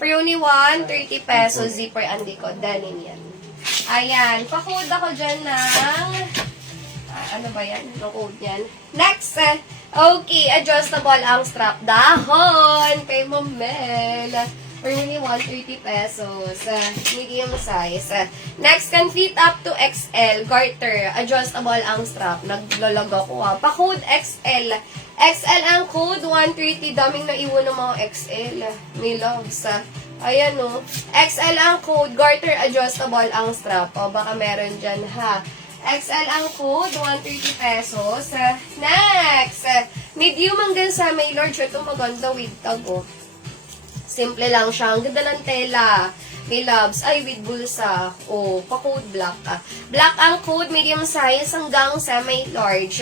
For only 130 pesos, zipper and likod. Denim yan. Ayan. Pa-code ako dyan ng... ano ba yan? No code yan. Next, okay, adjustable ang strap. Dahon kay Ma'am Mel. For only 130 pesos. Medium size. Next, can fit up to XL. Garter. Adjustable ang strap. Naglalag ako ha. Pa-code XL. XL ang code. 130. Daming naiwan ng mga XL. May loves. Ayan o. XL ang code. Garter. Adjustable ang strap. O, baka meron dyan ha. XL ang code, 130 pesos. Next, medium hanggang sa may large. Ito maganda with tag, oh. Simple lang siya. Ang ganda ng tela. May loves. Ay, with bulsa. Oh, pa-code black. Black ang code, medium size hanggang sa may large.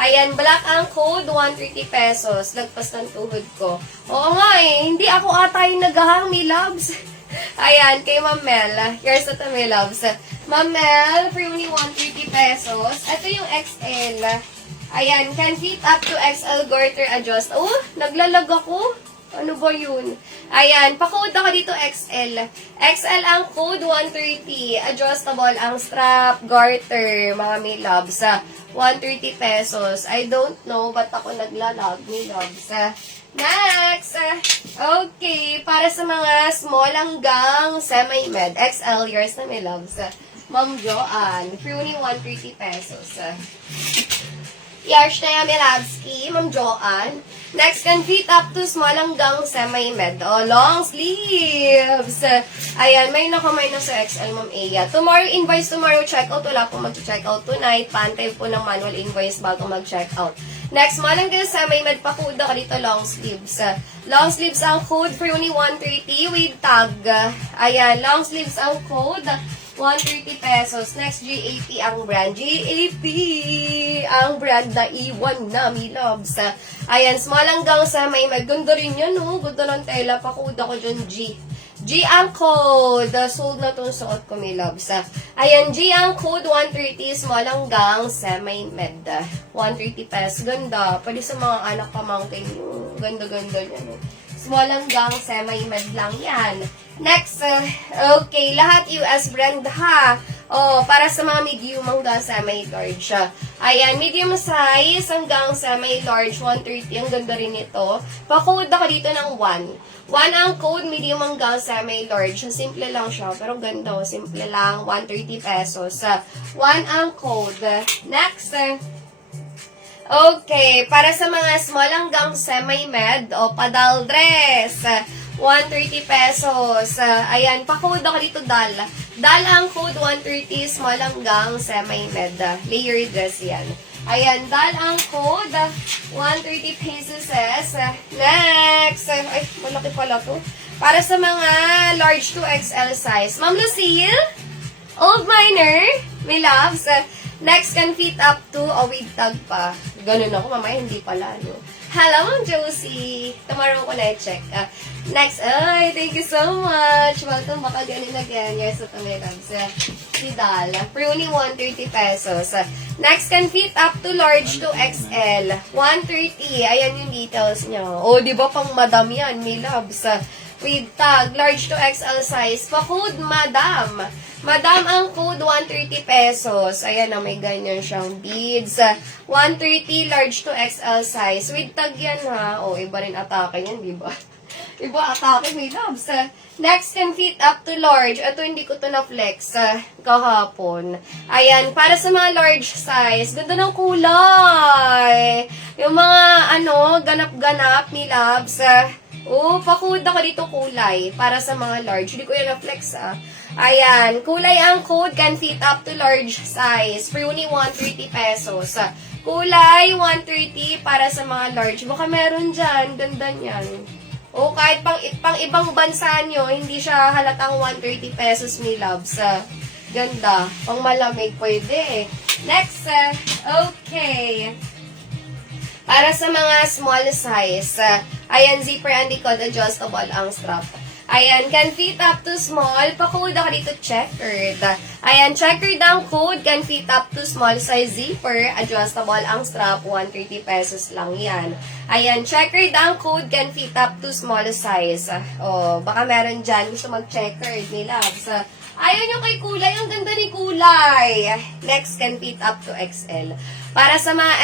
Ayan, black ang code, 130 pesos. Lagpas ng tuhod ko. Oo nga eh, hindi ako ata yung naghahang, may loves. Ayan, kay Ma'am Mel. Here's the my loves. Ma'am Mel, for only 130 pesos. Ito yung XL. Ayan, can fit up to XL garter adjust. Oh, naglalag ako. Ano ba yun? Ayan, pa-code ako dito XL. XL ang code, 130. Adjustable ang strap, garter, mga may loves. 130 pesos. I don't know ba't ako naglalag, may loves. Next, okay, para sa mga small hanggang semi-med, XL, yours na may loves. Ma'am Joanne, for only 130 pesos. Yours na yung Milavski, Ma'am Joanne. Next, can fit up to small hanggang semi-med. Oh, long sleeves. Ayan, may nakamay na sa XL, Ma'am Aya. Tomorrow, invoice tomorrow, check-out. Wala po mag-check-out tonight. Pantay po ng manual invoice bago mag-check-out. Next, small hanggang semi-med, pa-code ako dito, long sleeves. Long sleeves ang code for only 130 with tag. Ayan, long sleeves ang code. 130 pesos. Next, GAP ang brand. GAP ang brand na iwan na, me loves. Ayan, small hanggang sa may maganda rin yan, no? Ganda ng tela. Pa-code ako dyan, G. G ang code. Sold na itong suot ko, me loves. Ayan, G ang code. 130, small hanggang sa may med. 130 pesos. Ganda. Pwede sa mga anak pamangkin. Ganda-ganda yan, no? Small hanggang semi-med lang yan. Next, okay, lahat US brand ha. Oh, para sa mga medium hanggang semi-large. Ayan, medium size hanggang semi-large, 130. Ang ganda rin ito. Pa-code ako dito ng 1. 1 ang code, medium hanggang semi-large. Simple lang siya, pero ganda. Simple lang, 130 pesos. 1 ang code. Next, okay, para sa mga small hanggang semi-med o padal dress, 130 pesos. Ayan, pa-code ako dito, Dal. Dal ang code, 130, small hanggang semi-med. Layer dress yan. Ayan, Dal ang code, 130 pesos. Next, ay, malaki pala to. Para sa mga large to XL size. Ma'am Lucille, Old Miner, may loves. Next, can fit up to a with tag pa. Ganun ako, mamaya hindi pala, no? Hello, Ma'am Josie. Tomorrow ko na-check. Next, ay, thank you so much. Welcome baka ganin again. Yes, ito may loves. Si Dal. For only 130 pesos. Next, can fit up to large to XL. 130. Ayan yung details nyo. O, di ba pang madam yan? May loves. With tag, large to XL size. Pa-code, Madam. Madam, ang code, 130 pesos. Ayan na, may ganyan siyang beads. 130, large to XL size. With tag yan, ha? O, iba rin atake yan, di ba? Iba atake, may loves. Next, can fit up to large. Ito, hindi ko to na-flex kahapon. Ayan, para sa mga large size. Ganda ng kulay. Yung mga, ganap-ganap, may loves. Oh, pa-code ako dito kulay para sa mga large. Hindi ko yan na-flex, Ayan, kulay ang code, can fit up to large size. For only 130 pesos. Kulay, 130 para sa mga large. Baka meron dyan, ganda niyan. O kahit pang ibang bansa nyo, hindi siya halatang 130 pesos, me loves. Ganda. Pang malamig, pwede. Next, okay. Para sa mga small size, ayan, zipper and likod, adjustable ang strap. Ayan, can fit up to small. Pa-code ako dito, checkered. Ayan, checkered ang code, can fit up to small size zipper. Adjustable ang strap, 130 pesos lang yan. Ayan, checkered ang code, can fit up to small size. Oh, baka meron dyan gusto mag-checkered ni Labs. Ayaw nyo kay kulay. Ang ganda ni kulay. Next, can fit up to XL. Para sa mga